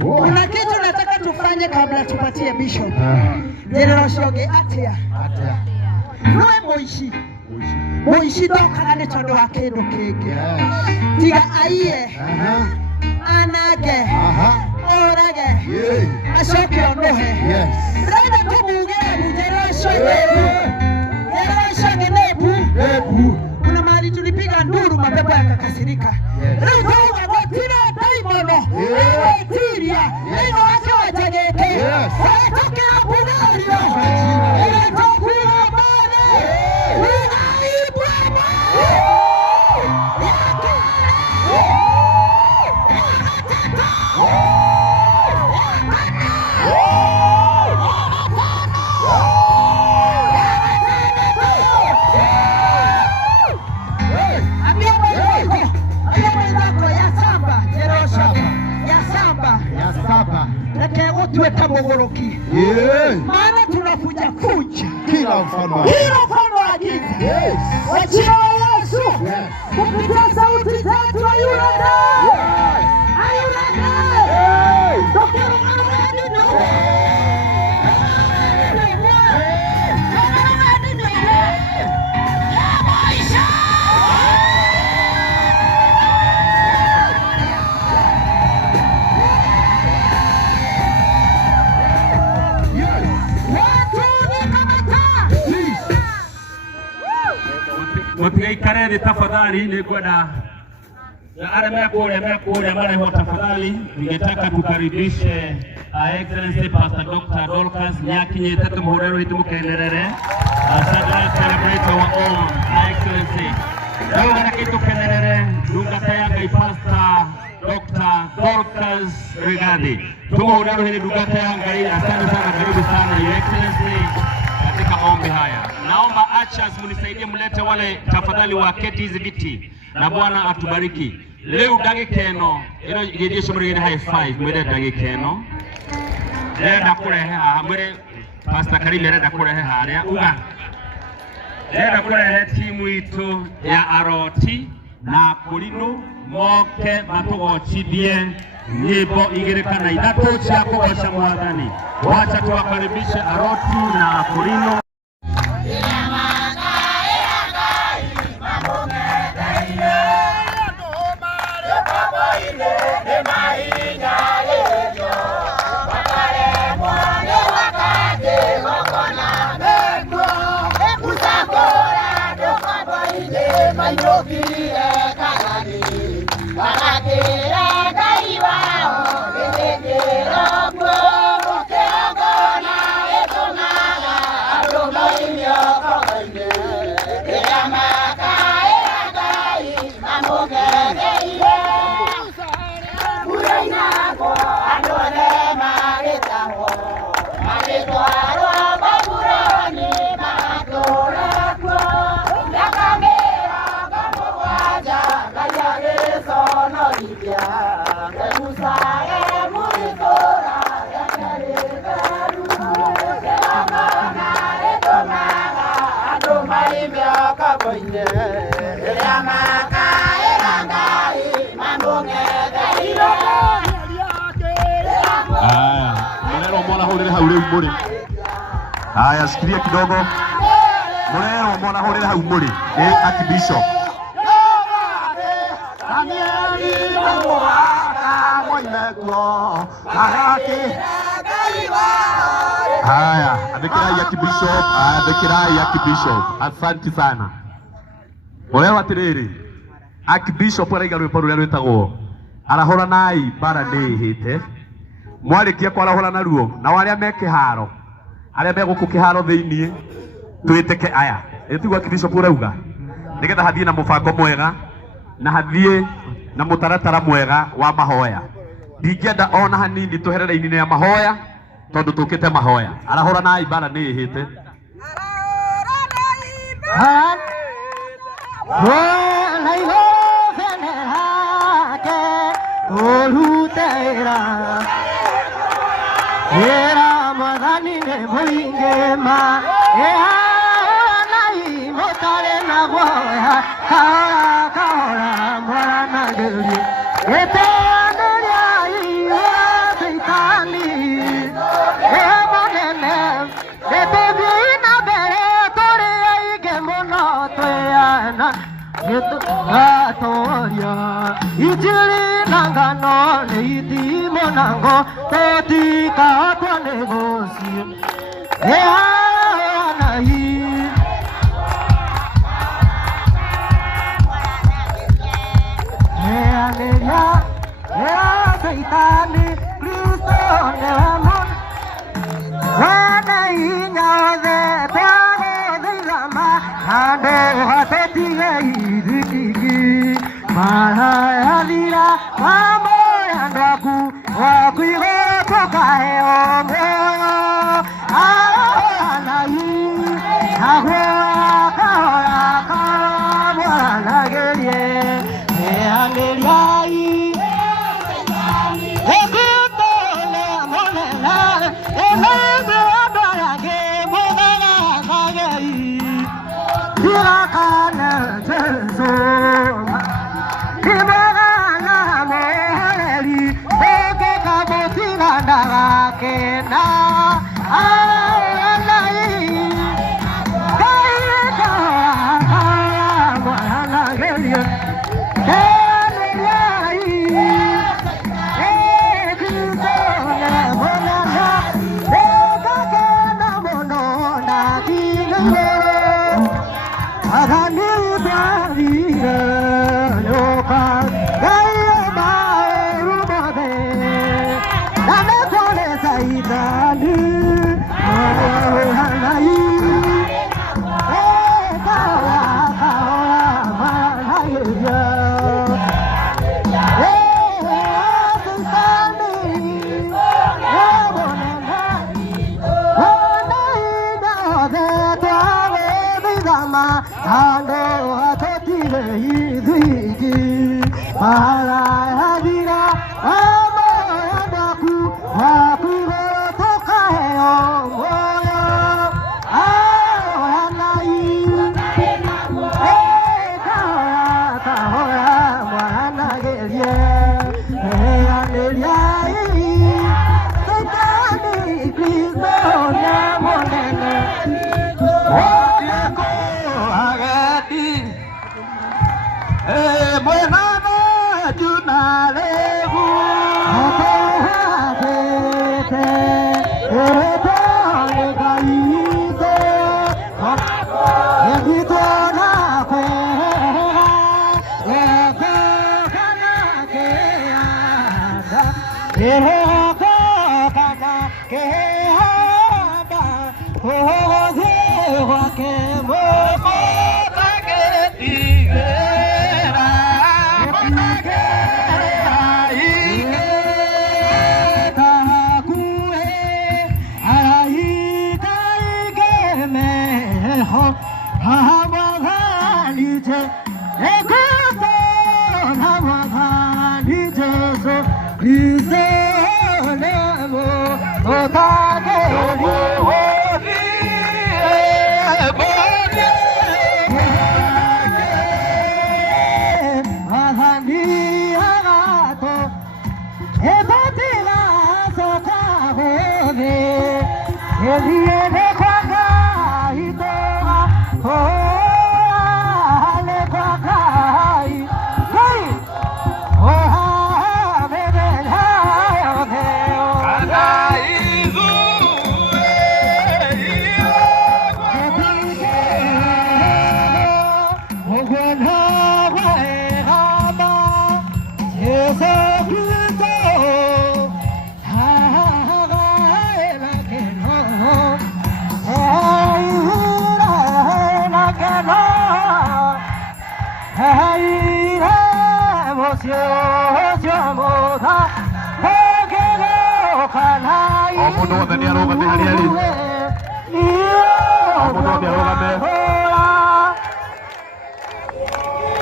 Kuna kitu nataka tufanye kabla tupatie Bishop. General Shoge atia. Noe moishi doka ne tondo akendo keke. Tiga aiye. Anage. Orage. Ashoke onohe. Rada tumunge General Shoge. General Shoge nebu. Kuna mahali tulipiga nduru mapepo yakakasirika. Ruto wagotina daimono. Tiria. Neno wake wajageke. Watoke abunario. Watoke abane. Unaibwama. Tuwe tabogoroki. Maana tunafuja kila mfano wa giza. Wachina wa Yesu kupitia sauti zetu ayurada. Tokero amadi no. Mpigai karere tafadhali ni kwenda na aremea kule mara hiyo tafadhali ningetaka tukaribishe Excellency Pastor Dr. Dorcas Nyakinye tatu muhorero hitimu kenderere asante celebrate our own Excellency leo na kitu kenderere dunga tayanga Pastor Dr. Dorcas Regadi tumuhorero hili dunga tayanga asante sana karibu sana Your Excellency katika maombi haya. Naomba achas munisaidie mlete wale tafadhali waketi hizi viti na Bwana atubariki. Leo dagikeno ino yejesho mrigene high five mwede dagikeno. Leda kule mwede Pastor Karim leda kule haria uga. Leda kule timu ito ya Aroti na Kulino moke matogo chidie nipo ingerekana idato chako kwa Mwadhani. Wacha tuwakaribishe Aroti na Kulino. Mahinya yejo, bakare mwane. Haya, sikilia kidogo. Mulero mwana hore hau muri. Archbishop. Haya, adekirai Archbishop. Asante sana. Mulero atiriri. Archbishop araiga rwimbo ruria rwetagwo arahora nai bara ndi hite. Mwarikia kwa arahora na ruo na waria me kiharo. Aria me guku kiharo thiini twiteke aya. Etigwa Archbishop urauga. Nigetha hathie na mubango mwega na hathie na mutaratara mwega wa mahoya. Ndingenda ona hanini tuherere-ini ya mahoya tondu tukite mahoya. Arahora nai bara ndi hite. Era madani ne boinge ma nai motare na goya kara mwana geli ete anari seitani monene ete bina bere tore aige mono toyana yeto atoria ijili nangano leiti monango totika kwa negocio nai aneria seitani Kristo neamon nyode tane dhirama hande hatetige idhiki mahayalira mamo yandaku wakuigo tokae omoyo ahanai ahwa kahora kamwana gerie neaneriai ekutole monena emebe abarage monena kagei dirakana teso Kimana moheli eke kabotina ndakena alai kaida mwana gelia kelai ekitole monana eka kena monona kile adani barira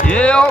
Yes,